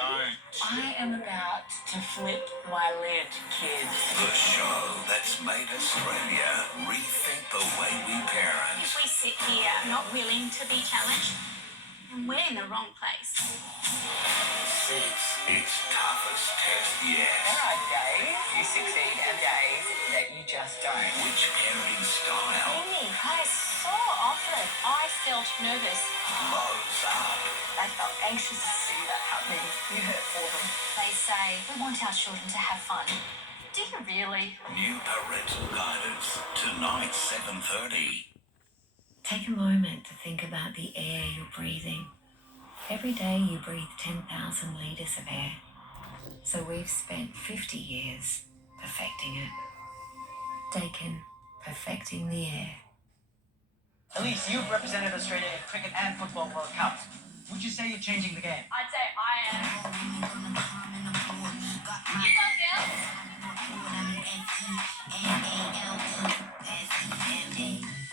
don't. I am about to flip my lid, kids. The show that's made Australia rethink the way we parent. If we sit here not willing to be challenged, then we're in the wrong place. It's toughest test yet. There are days you succeed and days that you just don't. Which parenting style So often I felt nervous. blows up? They felt anxious to see that happening. You hurt for them. They say we want our children to have fun. Do you really? New parental guidance tonight 7:30. Take a moment to think about the air you're breathing. Every day you breathe 10,000 litres of air. So we've spent 50 years perfecting it. Dakin, perfecting the air. Elise, you've represented Australia in cricket and football World Cups. Would you say you're changing the game? I'd say I am. You go, girls.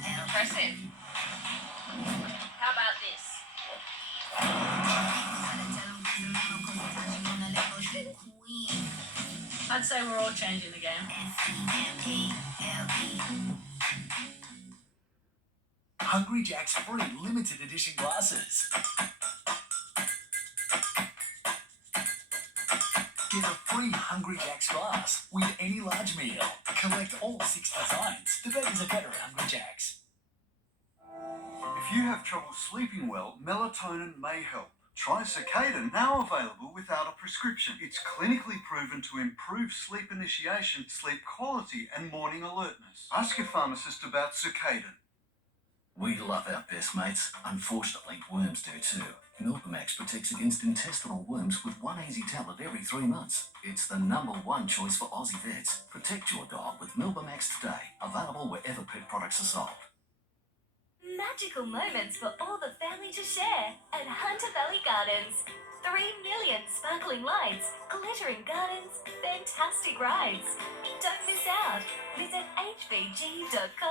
Impressive. How about this? I'd say we're all changing the game. Hungry Jack's free limited edition glasses. Get a free Hungry Jack's glass with any large meal. Collect all 6 designs. The beggars are better at Hungry Jack's. If you have trouble sleeping well, melatonin may help. Try Circadian, now available without a prescription. It's clinically proven to improve sleep initiation, sleep quality, and morning alertness. Ask your pharmacist about Circadian. We love our best mates. Unfortunately, worms do too. Milbamax protects against intestinal worms with one easy tablet every 3 months. It's the #1 choice for Aussie vets. Protect your dog with Milbamax today. Available wherever pet products are sold. Magical moments for all the family to share at Hunter Valley Gardens. 3 million sparkling lights, glittering gardens, fantastic rides. Don't miss out. Visit hvg.com.au.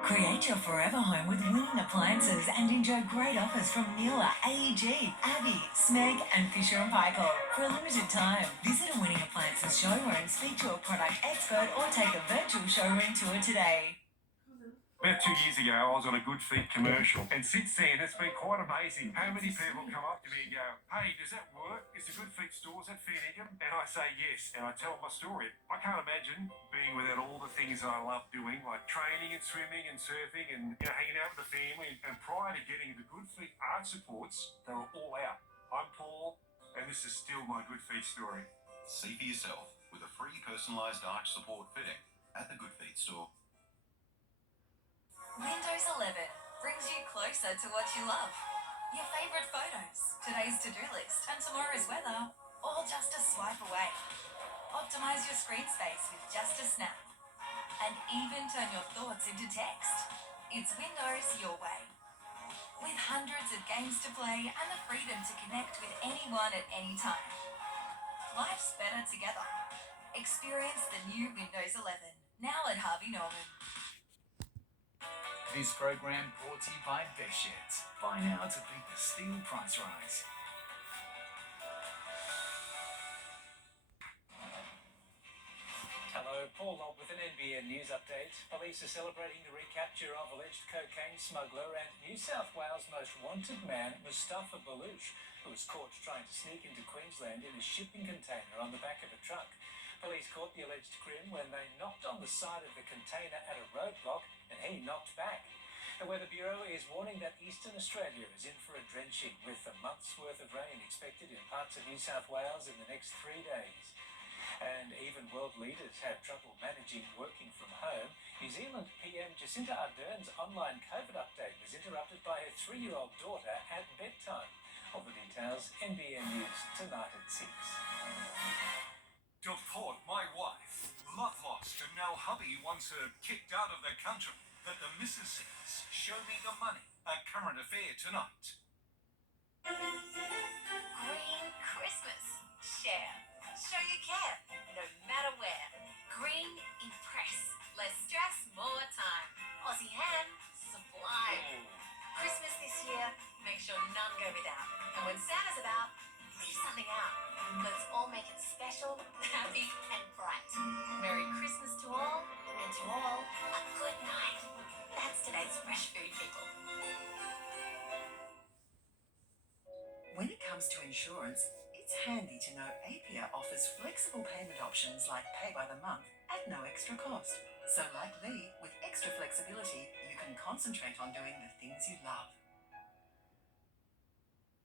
Create your forever home with winning appliances and enjoy great offers from Mueller, AEG, Abbey, Smeg and Fisher & Paykel. For a limited time, visit a Winning Appliances showroom, speak to a product expert or take a virtual showroom tour today. About 2 years ago, I was on a Good Feet commercial, and since then, it's been quite amazing how many people come up to me and go, "Hey, does that work? Is the Good Feet stores at Fair Dinkum?" And I say yes, and I tell them my story. I can't imagine being without all the things I love doing, like training and swimming and surfing and hanging out with the family. And prior to getting the Good Feet art supports, they were all out. I'm Paul, and this is still my Good Feet story. See for yourself with a free personalised arch support fitting at the Good Feet store. Windows 11 brings you closer to what you love. Your favourite photos, today's to-do list, and tomorrow's weather, all just a swipe away. Optimise your screen space with just a snap. And even turn your thoughts into text. It's Windows your way. With hundreds of games to play and the freedom to connect with anyone at any time. Life's better together. Experience the new Windows 11, now at Harvey Norman. This program brought to you by Best Sheds. Buy now to beat the steel price rise. Hello, Paul Lobb with an NBN News update. Police are celebrating the recapture of alleged cocaine smuggler and New South Wales' most wanted man, Mustafa Balouch, who was caught trying to sneak into Queensland in a shipping container on the back of a truck. Police caught the alleged crim when they knocked on the side of the container at a roadblock and he knocked back. The Weather Bureau is warning that eastern Australia is in for a drenching with a month's worth of rain expected in parts of New South Wales in the next 3 days. And even world leaders have trouble managing working from home. New Zealand PM Jacinda Ardern's online COVID update was interrupted by her 3-year-old daughter at bedtime. All the details, NBN News, tonight at 6. Deport my wife. Love lost and now hubby wants her kicked out of the country. But the missus says, "Show me the money." A current affair tonight. Green Christmas. Share. Show you care. No matter where. Green Impress. Less stress, more time. Aussie ham. Sublime. Christmas this year, make sure none go without. And when Santa's about, leave something out. Let's all make it special, happy, and bright. Merry Christmas to all, and to all, a good night. That's today's fresh food, people. When it comes to insurance, it's handy to know APIA offers flexible payment options like pay by the month at no extra cost. So like Lee, with extra flexibility, you can concentrate on doing the things you love.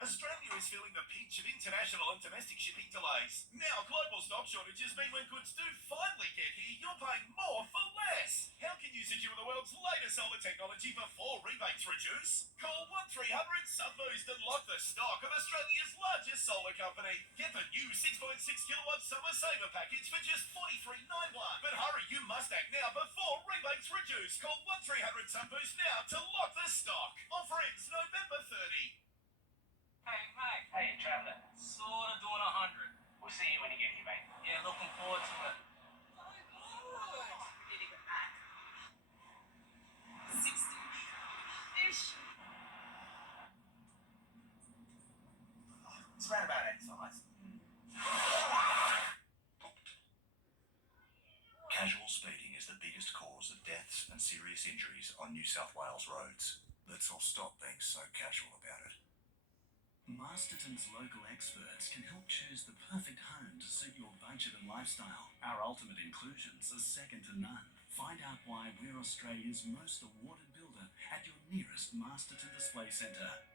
Australia is feeling the pinch of international and domestic shipping delays. Now, global stock shortages mean when goods do finally get here, you're paying more for less. How can you secure the world's latest solar technology before rebates reduce? Call 1300-SUNBOOST and lock the stock of Australia's largest solar company. Get the new 6.6 kilowatt summer saver package for just $43.91. But hurry, you must act now before rebates reduce. Call 1300-SUNBOOST now to lock the stock. Offer ends November 30. Hey, mate. Hey, traveller. Sort of doing 100. We'll see you when you get here, mate. Yeah, looking forward to it. 60. Ish. It's around about that size. Casual speeding is the biggest cause of deaths and serious injuries on New South Wales roads. Let's all stop being so casual about it. Masterton's local experts can help choose the perfect home to suit your budget and lifestyle. Our ultimate inclusions are second to none. Find out why we're Australia's most awarded builder at your nearest Masterton Display Centre.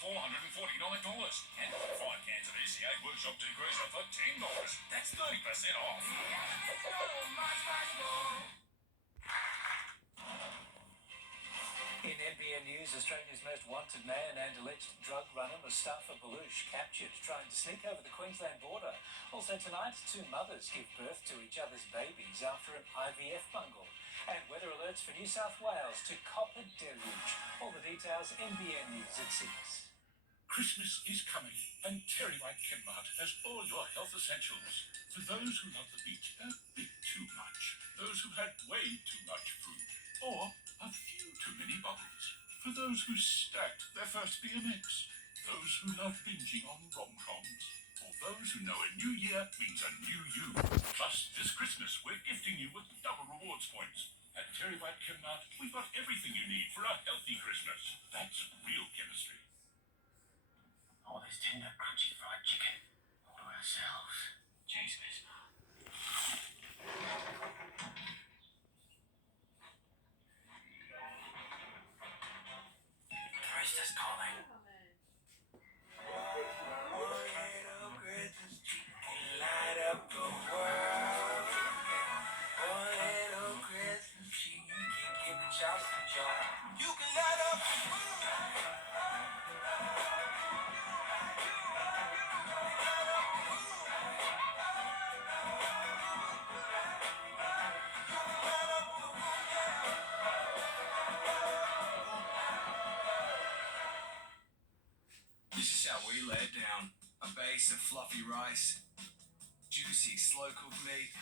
$449 and 5 cans of SCA Workshop degreaser for $10. That's 30% off. In NBN News, Australia's most wanted man and alleged drug runner Mustafa Balouche captured trying to sneak over the Queensland border. Also tonight, 2 mothers give birth to each other's babies after an IVF bungle. And weather alerts for New South Wales to copper deluge. All the details, NBN News at 6. Christmas is coming, and Terry White Chemmart has all your health essentials. For those who love the beach a bit too much, those who've had way too much food, or a few too many bubbles. For those who stacked their first BMX, those who love binging on rom-coms, or those who know a new year means a new you. Plus, this Christmas, we're gifting you with double rewards points. At Terry White Chemmart, we've got everything you need for a healthy Christmas. That's real chemistry. Oh, there's tender, crunchy fried chicken. All to ourselves. Cheers, miss. Toaster's calling. One little Christmas chicken light up the world. One little Christmas chicken can give the child some joy. You can light up the world. This is how we lay it down. A base of fluffy rice, juicy slow-cooked meat,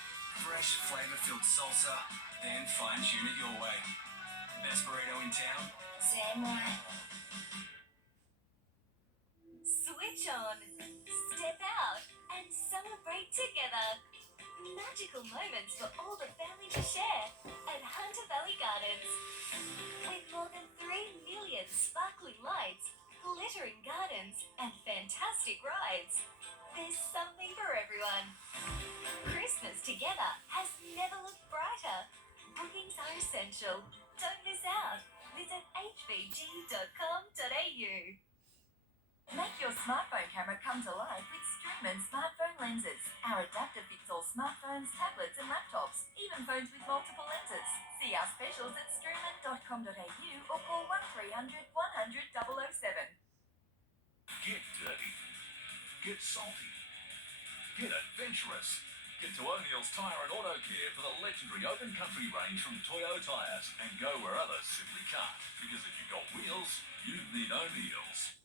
fresh flavor-filled salsa, then fine-tune it your way. Best burrito in town? Sam White. Switch on, step out, and celebrate together. Magical moments for all the family to share at Hunter Valley Gardens. With more than 3 million sparkling lights, glittering gardens, and fantastic rides, there's something for everyone. Christmas together has never looked brighter. Bookings are essential. Don't miss out. Visit hvg.com.au. Make your smartphone camera come to life with Streamman smartphone lenses. Our adapter fits all smartphones, tablets and laptops, even phones with multiple lenses. See our specials at streaming.com.au or call 1300 100 007. Get dirty. Get salty. Get adventurous. Get to O'Neill's Tyre and Auto Care for the legendary open country range from Toyo Tyres and go where others simply can't. Because if you've got wheels, you need O'Neill's.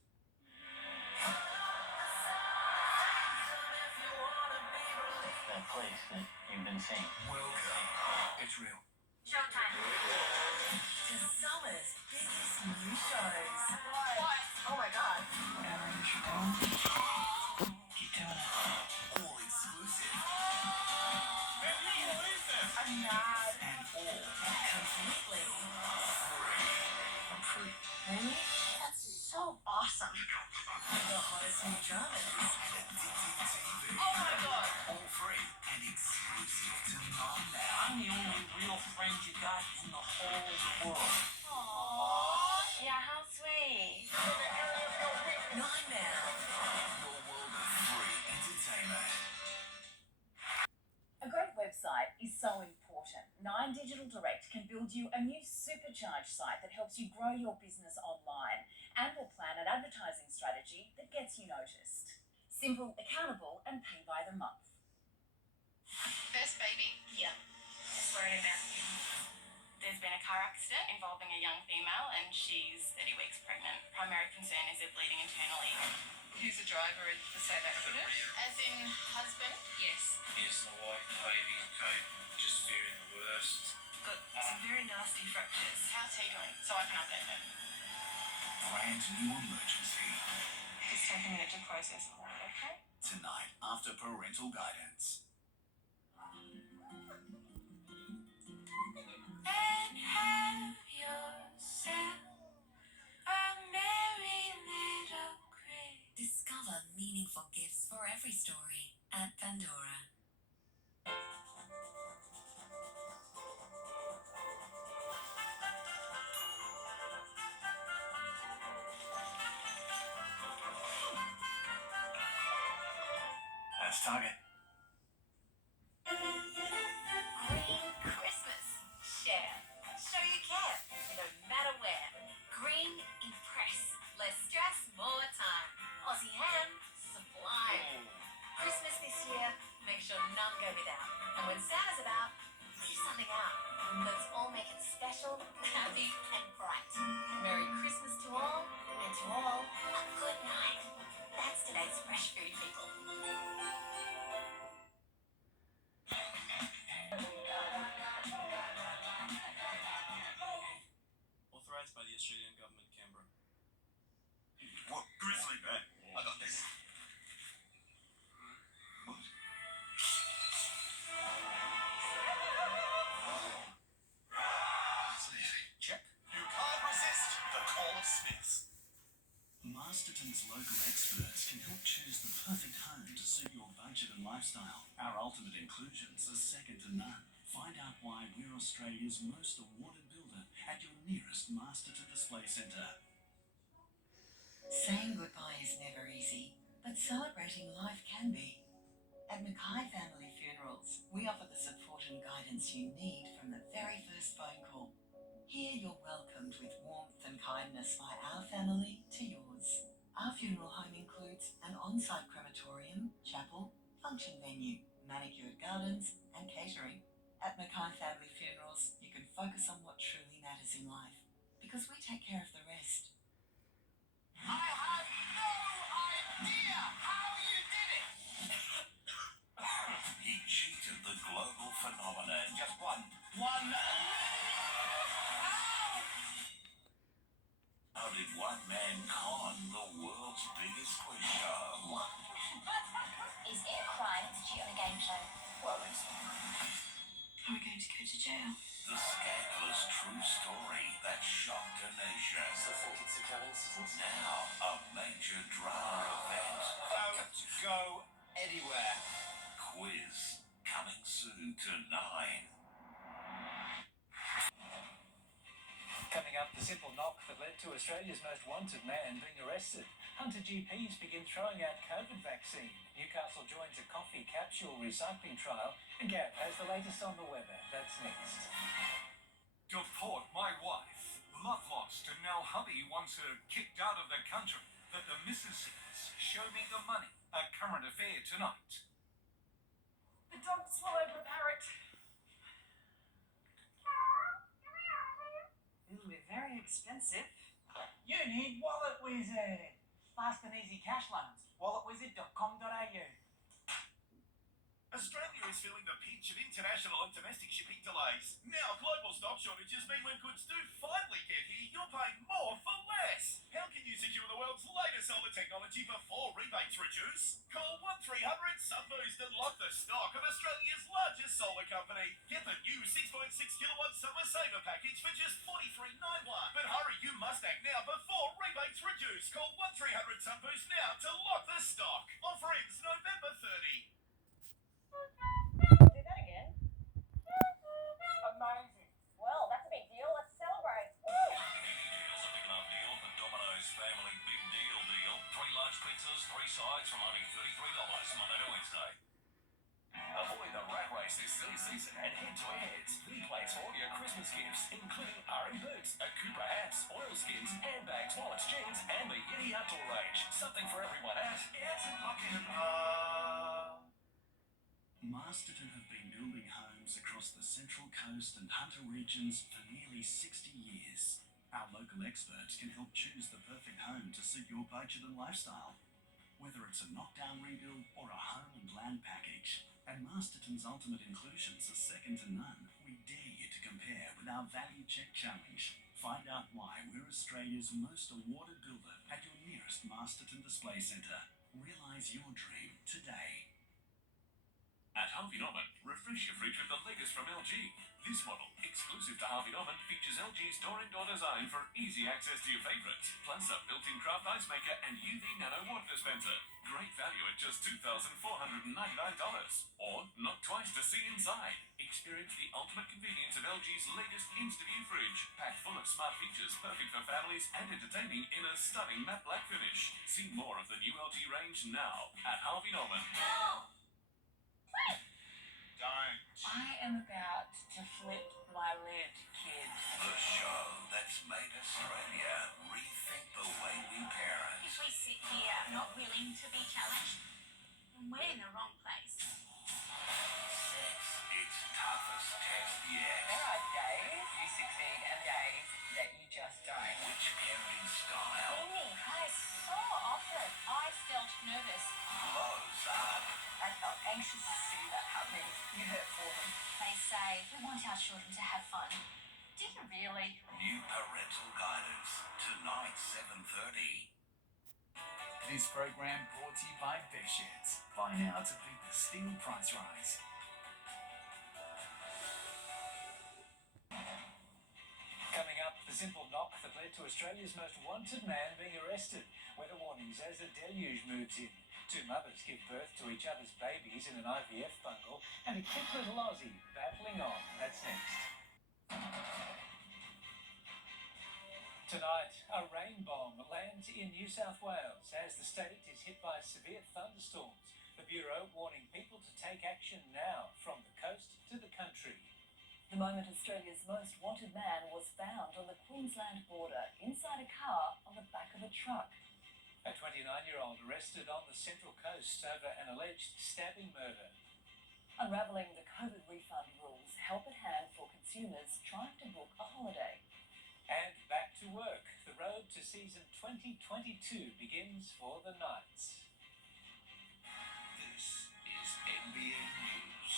That place that you've been seeing. Welcome. It's real. Showtime. To summer's biggest new shows. What? Oh my god. Whatever it is you're doing, keep doing it. All exclusive. I'm mad. And all Completely I'm free. really That's so awesome. the hottest new dramas. Oh my god. all free and exclusive to Mom now. I'm the only real friend you got in the whole world. Aww. Yeah, how sweet. 9NBN. Your world of free entertainment. A great website is so important. 9 Digital Direct can build you a new supercharged site that helps you grow your business online and will plan an advertising strategy that gets you noticed. Simple, accountable, and pay by the month. First baby? Yeah. Just worried about him. There's been a car accident involving a young female and she's 30 weeks pregnant. Primary concern is it bleeding internally. Who's the driver of the said accident? As in husband? Yes. Here's the white baby, Kate. Just fearing the worst. Got some very nasty fractures. How's he doing? So I can update him. Brand new emergency. Just take a minute to process all that, okay? Tonight after parental guidance. And have yourself a merry little Christmas. Discover meaningful gifts for every story at Pandora. That's Target. Green Christmas. Share. Show you care. No matter where. Green Impress. Less stress, more time. Aussie ham. Sublime. Christmas this year, make sure none go without. And when Santa's about, leave something out. Let's all make it special, happy, and bright. Merry Christmas to all, and to all, a good night. That's today's fresh food, people. Authorised by the Australian Government, Canberra. What? Grizzly bear. I got this. What? It's easy. Check. You can't resist the call of Smiths. Masterton's local experts can help choose the perfect home to suit your budget and lifestyle. Our ultimate inclusions are second to none. Find out why we're Australia's most awarded builder at your nearest Masterton Display Centre. Saying goodbye is never easy, but celebrating life can be. At Mackay Family Funerals, we offer the support and guidance you need from the very first phone call. Here you're welcomed with warmth and kindness by our family to yours. Our funeral home includes an on-site crematorium, chapel, function venue, manicured gardens, and catering. At Mackay Family Funerals, you can focus on what truly matters in life, because we take care of the rest. I have no idea how you did it! He cheated the global phenomenon. Just one. One. How did one man con the world's biggest quiz show? Is it a crime to cheat on a game show? Well, it's Are we going to go to jail? The scandalous true story that shocked a nation. Now, a major drama event. Don't go anywhere. Quiz coming soon to 9. Coming up, the simple knock that led to Australia's most wanted man being arrested. Hunter GPs begin throwing out COVID vaccine. Newcastle joins a coffee capsule recycling trial. And Gab has the latest on the weather. That's next. Deport my wife. Love lost, and now hubby wants her kicked out of the country. That the missus says, show me the money. A current affair tonight. The dog swallowed the parrot. It'll be very expensive. You need Wallet Wizard. Fast and easy cash loans. walletwizard.com.au. Australia is feeling the pinch of international and domestic shipping delays. Now global stock shortages mean when goods do finally get here, you're paying more for less. How can you secure the world's latest solar technology before rebates reduce? Call 1300-SUNBOOST and lock the stock of Australia's largest solar company. Get the new 6.6 kilowatt summer saver package for just $43.91. But hurry, you must act now before rebates reduce. Call 1300-SUNBOOST now to lock the stock. Offer ends November 30. Do that again. Amazing. Well, that's a big deal. Let's celebrate. Deal's a big enough deal for Domino's family big deal. 3 large pizzas, 3 sides from only $33 Monday to Wednesday. Avoid the rat race this silly season and head to Aids. The place for all your Christmas gifts, including RM boots, Cooper hats, oilskins, handbags, wallets, jeans, and the Yeti outdoor range. Something for everyone at It's Looking Masterton have been building homes across the Central Coast and Hunter regions for nearly 60 years. Our local experts can help choose the perfect home to suit your budget and lifestyle, whether it's a knockdown rebuild or a home and land package. And Masterton's ultimate inclusions are second to none. We dare you to compare with our Value Check Challenge. Find out why we're Australia's most awarded builder at your nearest Masterton Display Centre. Realise your dream today. At Harvey Norman, refresh your fridge with the latest from LG. This model, exclusive to Harvey Norman, features LG's door-in-door design for easy access to your favourites, plus a built-in craft ice maker and UV nano water dispenser. Great value at just $2,499. Or knock twice to see inside. Experience the ultimate convenience of LG's latest Insta-View fridge, packed full of smart features perfect for families and entertaining in a stunning matte black finish. See more of the new LG range now at Harvey Norman. Don't. I am about to flip my lid, kid. The show that's made Australia rethink the way we parent. If we sit here not willing to be challenged, then we're in the wrong place. Sex, its toughest test yet. There are days you succeed and days that you just don't. Which parenting style Amy, so often I felt nervous. blows up? I felt anxious to see that happening. You hurt for them. They say we want our children to have fun. Do you really? New parental guidance tonight, 7:30. This program brought to you by Bedsheets. Buy now to beat the steel price rise. Coming up, the simple knock that led to Australia's most wanted man being arrested. Weather warnings as the deluge moves in. 2 mothers give birth to each other's babies in an IVF bungle, and a cute little Aussie battling on. That's next. Tonight, a rain bomb lands in New South Wales as the state is hit by severe thunderstorms. The Bureau warning people to take action now from the coast to the country. The moment Australia's most wanted man was found on the Queensland border inside a car on the back of a truck. A 29-year-old arrested on the Central Coast over an alleged stabbing murder. Unravelling the COVID refund rules help at hand for consumers trying to book a holiday. And back to work. The road to season 2022 begins for the Knights. This is NBN News.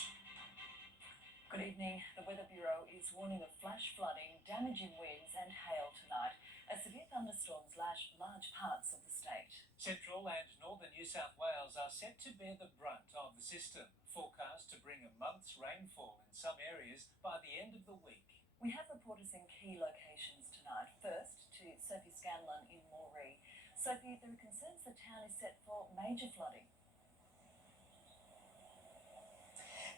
Good evening. The Weather Bureau is warning of flash flooding, damaging winds and hail tonight as severe thunderstorms lash large parts of the state. Central and northern New South Wales are set to bear the brunt of the system, forecast to bring a month's rainfall in some areas by the end of the week. We have reporters in key locations tonight. First, to Sophie Scanlon in Moree. Sophie, there are concerns the town is set for major flooding.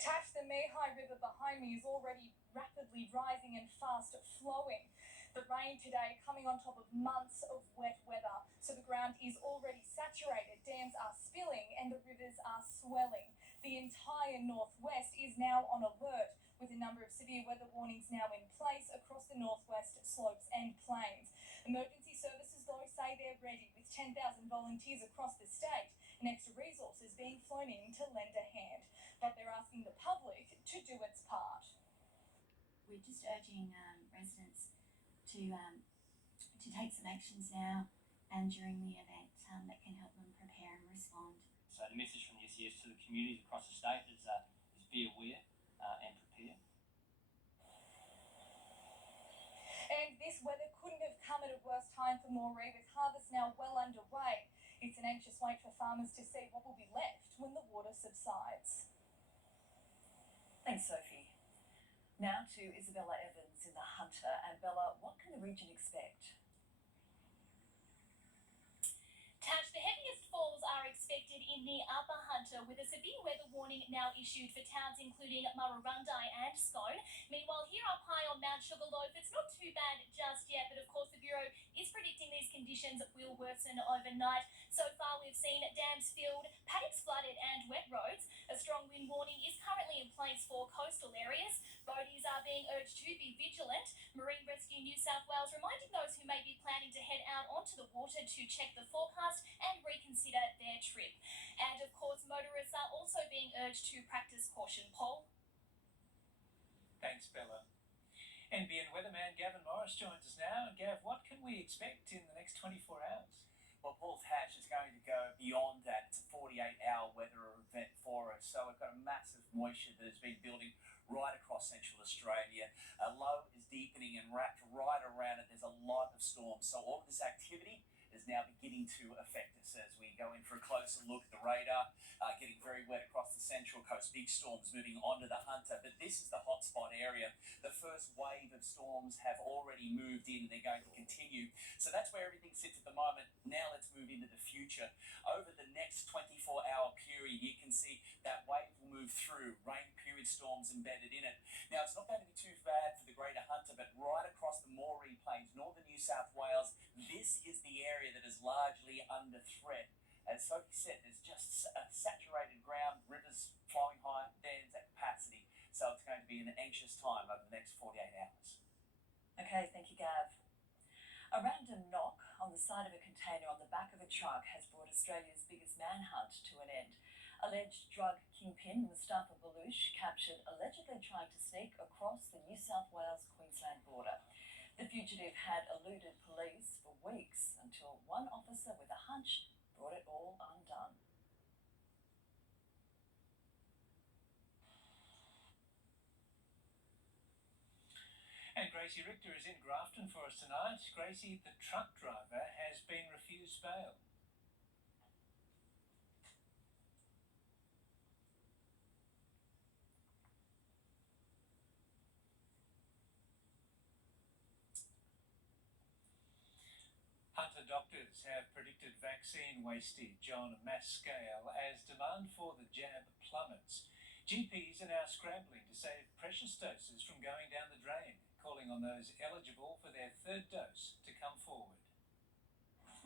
Tash, the Mayhi River behind me is already rapidly rising and fast flowing. The rain today coming on top of months of wet weather, so the ground is already saturated, dams are spilling and the rivers are swelling. The entire northwest is now on alert with a number of severe weather warnings now in place across the northwest slopes and plains. Emergency services, though, say they're ready with 10,000 volunteers across the state and extra resources being flown in to lend a hand. But they're asking the public to do its part. We're just urging residents to take some actions now and during the event that can help them prepare and respond. So the message from this year to the communities across the state is be aware and prepare. And this weather couldn't have come at a worse time for Moree, with harvest now well underway. It's an anxious wait for farmers to see what will be left when the water subsides. Thanks, Sophie. Now to Isabella Evans in the Hunter. And Bella, what can the region expect? Tash, the heaviest falls are expected in the Upper Hunter, with a severe weather warning now issued for towns including Murrurundi and Scone. Meanwhile, here up high on Mount Sugarloaf, it's not too bad just yet, but of course the Bureau is predicting these conditions will worsen overnight. So far, we've seen dams filled, paddocks flooded and wet roads. A strong wind warning is currently in place for coastal areas. Boaties are being urged to be vigilant. Marine Rescue New South Wales reminding those who may be planning to head out onto the water to check the forecast and reconsider their trip. And of course, motorists are also being urged to practice caution. Paul? Thanks, Bella. NBN weatherman Gavin Morris joins us now. And Gav, what can we expect in the next 24 hours? Well, Paul Tash is going to go beyond that. It's a 48-hour weather event for us. So we've got a massive moisture that has been building right across central Australia. A low is deepening and wrapped right around it. There's a lot of storms. So all of this activity is now beginning to affect us as we go in for a closer look at the radar. Getting very wet across the central coast. Big storms moving onto the Hunter. But this is the hotspot area. The first wave of storms have already moved in and they're going to continue. So that's where everything sits at the moment. Now let's move into the future. Over the next 24-hour period, you can see that wave will move through. Rain period storms embedded in it. Now, it's not going to be too bad for the Greater Hunter, but right across the Moree Plains, northern New South Wales, this is the area that is largely under threat. As Sophie said, there's just saturated ground, rivers flowing high, dams at capacity. So it's going to be an anxious time over the next 48 hours. Okay, thank you, Gav. A random knock on the side of a container on the back of a truck has brought Australia's biggest manhunt to an end. Alleged drug kingpin Mustafa Baluch captured allegedly trying to sneak across the New South Wales-Queensland border. The fugitive had eluded police for weeks until one officer with a hunch brought it all undone. And Gracie Richter is in Grafton for us tonight. Gracie, the truck driver has been refused bail. Hunter doctors have predicted vaccine wastage on a mass scale as demand for the jab plummets. GPs are now scrambling to save precious doses from going down the drain, calling on those eligible for their third dose to come forward.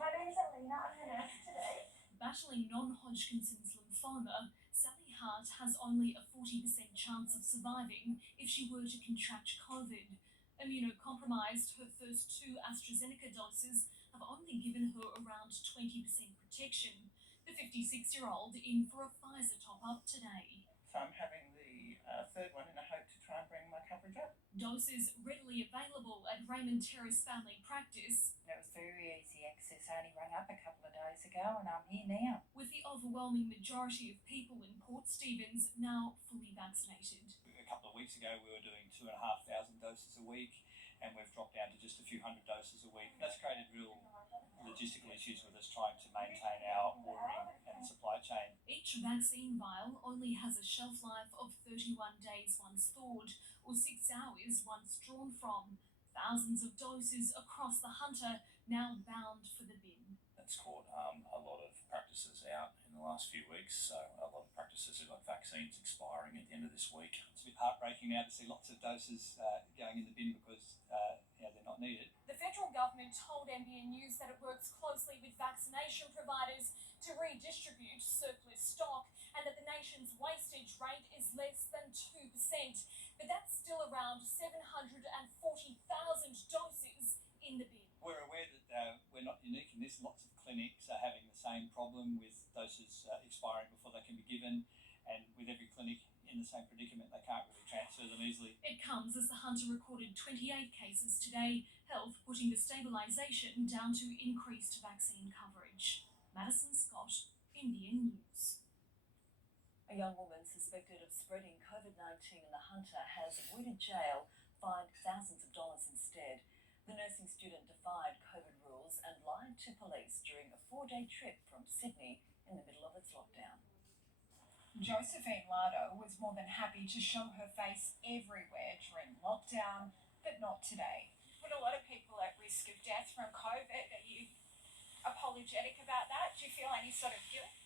My name is Alina. I'm a nurse today. Battling non-Hodgkinson's lymphoma, Sally Hart has only a 40% chance of surviving if she were to contract COVID. Immunocompromised, her first 2 AstraZeneca doses have only given her around 20% protection. The 56-year-old in for a Pfizer top-up today. So I'm having the third one in a hope to try and bring my coverage up. Doses readily available at Raymond Terrace Family Practice. It was very easy access. I only rang up a couple of days ago and I'm here now. With the overwhelming majority of people in Port Stephens now fully vaccinated. A couple of weeks ago, we were doing 2,500 doses a week, and we've dropped down to just a few hundred doses a week. That's created real logistical issues with us trying to maintain our ordering and supply chain. Each vaccine vial only has a shelf life of 31 days once thawed, or 6 hours once drawn from. Thousands of doses across the Hunter now bound for the bin. It's caught a lot of practices out in the last few weeks, so a lot of practices have got vaccines expiring at the end of this week. It's a bit heartbreaking now to see lots of doses going in the bin because they're not needed. The federal government told NBN News that it works closely with vaccination providers to redistribute surplus stock and that the nation's wastage rate is less than 2%. but that's still around 740,000 doses in the bin. We're aware that we're not unique in this. Lots of clinics are having the same problem with doses expiring before they can be given, and with every clinic in the same predicament, they can't really transfer them easily. It comes as the Hunter recorded 28 cases today, Health putting the stabilisation down to increased vaccine coverage. Madison Scott, NBN News. A young woman suspected of spreading COVID-19 in the Hunter has avoided jail, fined thousands of dollars instead. The nursing student defied COVID rules and lied to police during a 4-day trip from Sydney in the middle of its lockdown. Josephine Lardo was more than happy to show her face everywhere during lockdown, but not today. Put a lot of people at risk of death from COVID. Are you apologetic about that? Do you feel any sort of guilt?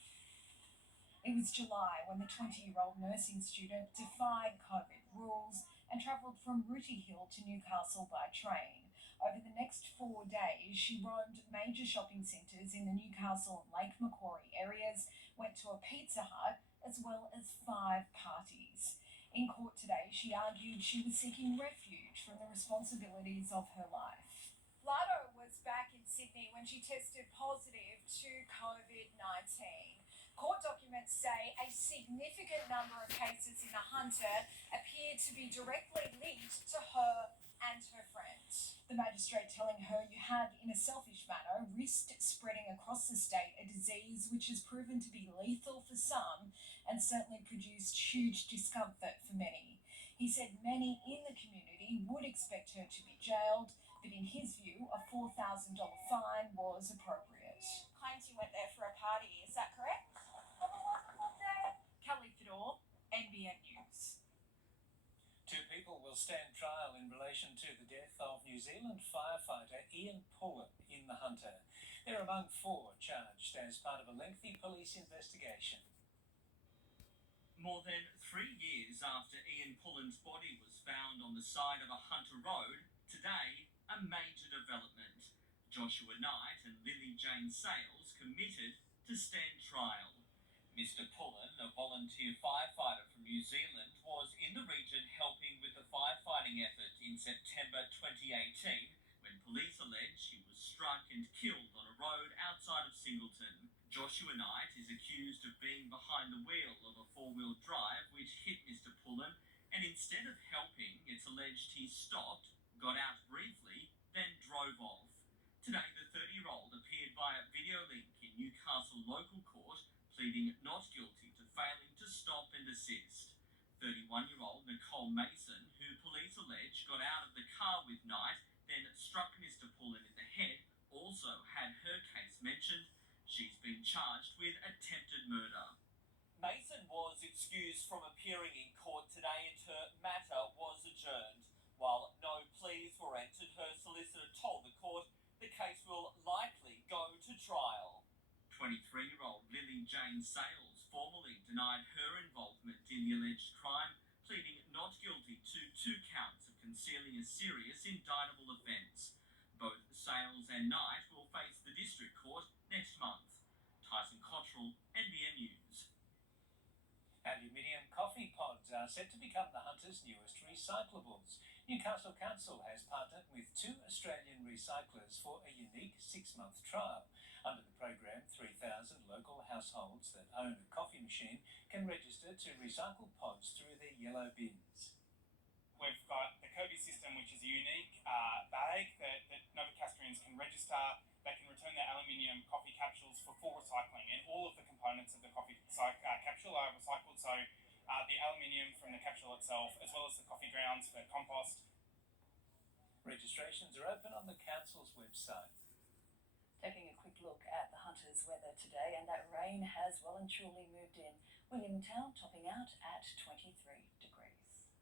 It was July when the 20-year-old nursing student defied COVID rules and travelled from Rooty Hill to Newcastle by train. Over the next 4 days, she roamed major shopping centres in the Newcastle and Lake Macquarie areas, went to a Pizza Hut, as well as 5 parties. In court today, she argued she was seeking refuge from the responsibilities of her life. Lardo was back in Sydney when she tested positive to COVID-19. Court documents say a significant number of cases in the Hunter appeared to be directly linked to her and her friend. The magistrate telling her you had, in a selfish manner, risked spreading across the state a disease which has proven to be lethal for some and certainly produced huge discomfort for many. He said many in the community would expect her to be jailed, but in his view, a $4,000 fine was appropriate. Claims you went there for a party, is that correct? Kelly Fedor, NBN News. 2 people will stand trial in relation to the death of New Zealand firefighter Ian Pullen in the Hunter. They're among 4 charged as part of a lengthy police investigation. More than 3 years after Ian Pullen's body was found on the side of a Hunter road, today a major development. Joshua Knight and Lily Jane Sales committed to stand trial. Mr. Pullen, a volunteer firefighter from New Zealand, was in the region helping with the firefighting effort in September 2018 when police alleged he was struck and killed on a road outside of Singleton. Joshua Knight is accused of being behind the wheel of a 4-wheel drive which hit Mr. Pullen, and instead of helping, it's alleged he stopped, got out briefly, then drove off. Today, the 30-year-old appeared via video link in Newcastle local court, pleading not guilty to failing to stop and assist. 31-year-old Nicole Mason, who police allege got out of the car with Knight, then struck Mr. Pullen in the head, also had her case mentioned. She's been charged with attempted murder. Mason was excused from appearing in court today and her matter was adjourned. While no pleas were entered, her solicitor told the court the case will likely go to trial. 23-year-old Lily Jane Sales formally denied her involvement in the alleged crime, pleading not guilty to 2 counts of concealing a serious indictable offence. Both Sales and Knight will face the district court next month. Tyson Cottrell, NBN News. Aluminium coffee pods are set to become the Hunter's newest recyclables. Newcastle Council has partnered with 2 Australian recyclers for a unique 6-month trial. Under the program, 3,000 local households that own a coffee machine can register to recycle pods through their yellow bins. We've got the Kirby system, which is a unique bag that Novocastrians can register. They can return their aluminium coffee capsules for full recycling, and all of the components of the coffee capsule are recycled. So the aluminium from the capsule itself, as well as the coffee grounds for compost. Registrations are open on the council's website. Taking a quick look at the Hunter's weather today, and that rain has well and truly moved in. Williamtown topping out at 23 degrees.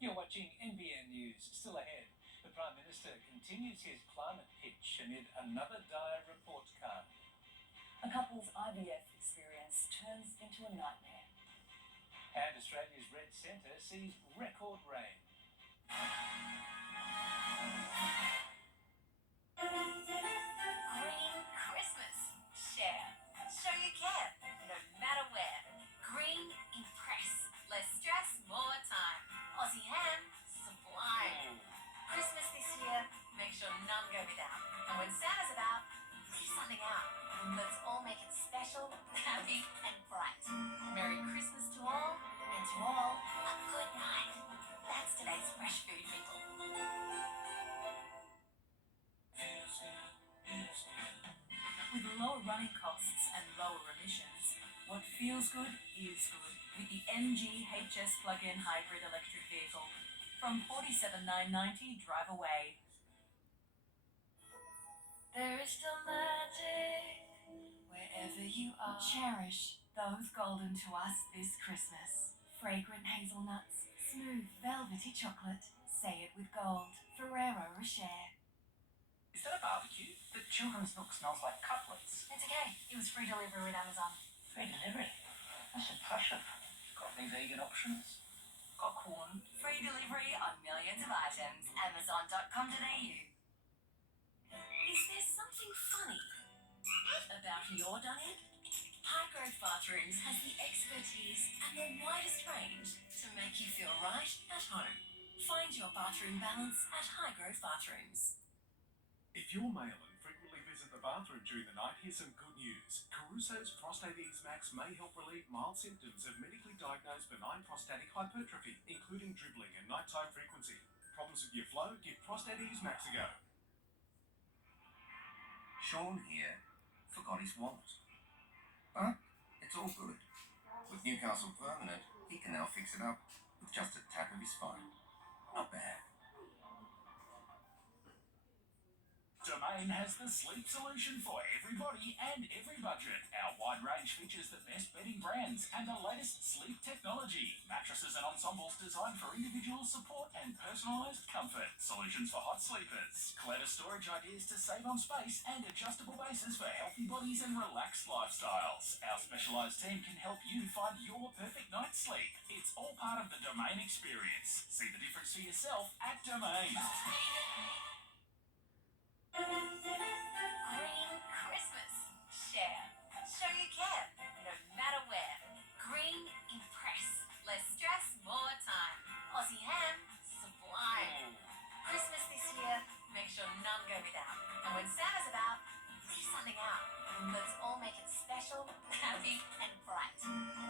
You're watching NBN News. Still ahead, the Prime Minister continues his climate pitch amid another dire report card. A couple's IVF experience turns into a nightmare. And Australia's Red Centre sees record rain. Green Christmas. Share. Show you care. No matter where. Green Impress. Less stress, more running costs and lower emissions, what feels good is good with the MG HS plug-in hybrid electric vehicle. From $47,990 drive away. There is still magic wherever you are. Cherish those golden to us this Christmas. Fragrant hazelnuts, smooth velvety chocolate. Say it with gold. Ferrero Rocher. Is that a barbecue? The children's nook smells like cutlets. It's okay. It was free delivery with Amazon. Free delivery? That's impressive. Got any vegan options? Got corn? Free delivery on millions of items. Amazon.com.au. Is there something funny about your diet? Highgrove Bathrooms has the expertise and the widest range to make you feel right at home. Find your bathroom balance at Highgrove Bathrooms. If you're male and frequently visit the bathroom during the night, here's some good news. Caruso's Prostate Ease Max may help relieve mild symptoms of medically diagnosed benign prostatic hypertrophy, including dribbling and nighttime frequency. Problems with your flow? Give Prostate Ease Max a go. Sean here forgot his wallet. But it's all good. With Newcastle Permanent, he can now fix it up with just a tap of his phone. Not bad. Domain has the sleep solution for everybody and every budget. Our wide range features the best bedding brands and the latest sleep technology. Mattresses and ensembles designed for individual support and personalised comfort. Solutions for hot sleepers. Clever storage ideas to save on space and adjustable bases for healthy bodies and relaxed lifestyles. Our specialised team can help you find your perfect night's sleep. It's all part of the Domain experience. See the difference for yourself at Domain. Green Christmas. Share. Show you care. No matter where. Green Impress. Less stress, more time. Aussie ham. Sublime. Christmas this year, make sure none go without. And when Santa's about, leave something out. Let's all make it special, happy, and bright.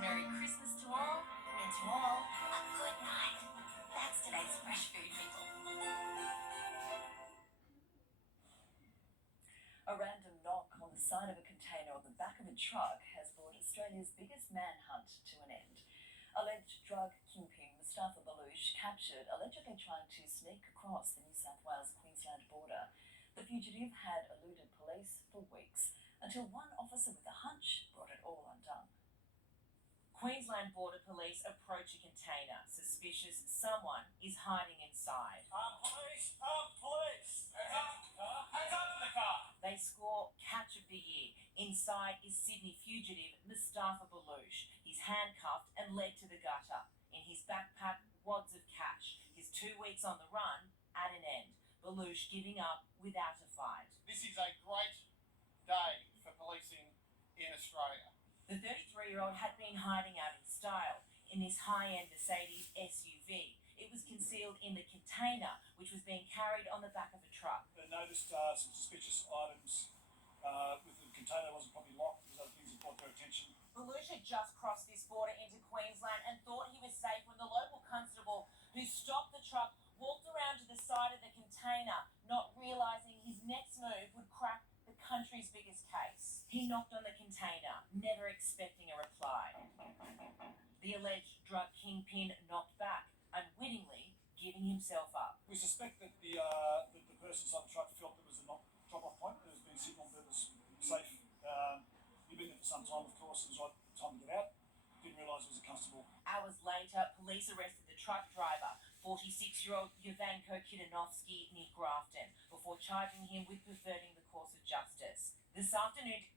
Merry Christmas to all, and to all, a good night. That's today's fresh food, people. A random knock on the side of a container on the back of a truck has brought Australia's biggest manhunt to an end. Alleged drug kingpin Mustafa Balouche captured, allegedly trying to sneak across the New South Wales-Queensland border. The fugitive had eluded police for weeks, until one officer with a hunch brought it all undone. Queensland Border Police approach a container, suspicious someone is hiding inside. Police! Police! Hands up in the car! They score Catch of the Year. Inside is Sydney fugitive Mustafa Balouche. He's handcuffed and led to the gutter. In his backpack, wads of cash. His 2 weeks on the run at an end. Balouche giving up without a fight. This is a great day for policing in Australia. The 33-year-old had been hiding out in style in this high-end Mercedes SUV. It was concealed in the container, which was being carried on the back of a truck. They noticed some suspicious items with the container wasn't probably locked. There's other things that brought their attention. Balouche had just crossed this border into Queensland and thought he was safe when the local constable who stopped the truck walked around to the side of the container, not realising his next move would crack the country's biggest case. He knocked on the container, never expecting a reply. The alleged drug kingpin knocked back, unwittingly giving himself up. We suspect that the person inside the truck felt there was a drop-off point. It was being signalled that it was safe. He'd been there for some time, of course. It was right time to get out. Didn't realise it was a constable. Hours later, police arrested the truck driver, 46-year-old Yovanko Kidanovsky near Grafton, before charging him with perverting the course of justice. This afternoon,